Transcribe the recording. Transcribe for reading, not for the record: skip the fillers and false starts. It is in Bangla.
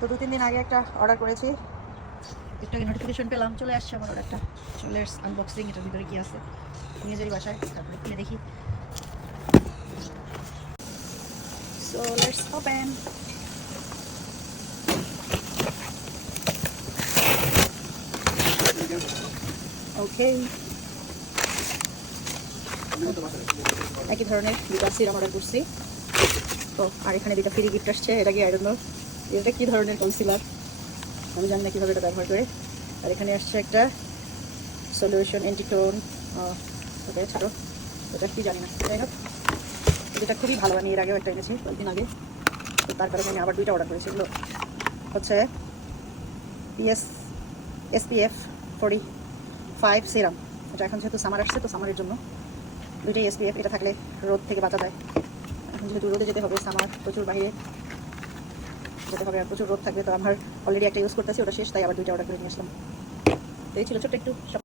তো 2-3 দিন আগে একটা অর্ডার করেছি, একটু আগে নোটিফিকেশন পেলাম, চলে আসছে আমার অর্ডারটা। সো লেটস আনবক্সিং, এটার ভিতরে কি আছে নিয়ে যাই বাসায়, তারপরে খুলে দেখি। So let's open. ওকে, একই ধরনের দুটা সিরাম অর্ডার করছি। তো আর এখানে দুটা ফ্রি গিফট আসছে। এটা কি আই ডোন্ট নো এটা কি ধরনের কনসিলার, আমি জানি না কীভাবে এটা ব্যবহার করে। আর এখানে আসছে একটা সলিউশন অ্যান্টিটোন, ওকে ছাড়ো, এটা কি জানি না। যাই হোক, যেটা খুবই ভালো, আমি এর আগেও একটা এনেছি কয়েকদিন আগে, তো তার কারণে আমি আবার দুইটা অর্ডার করেছি। এগুলো হচ্ছে SPF 45 সিরাম। এটা এখন যেহেতু সামার আসছে, তো সামারের জন্য দুইটাই SPF। এটা থাকলে রোদ থেকে বাঁচা যায়। এখন যেহেতু রোদে যেতে হবে, সামার প্রচুর বাইরে যেতে হবে আর প্রচুর রোদ থাকবে, তো আমার অলরেডি একটা ইউজ করতেছি, ওটা শেষ, তাই আবার দুইটা অর্ডার করে নিয়ে আসলাম। তো এই ছিল ছোট্ট একটু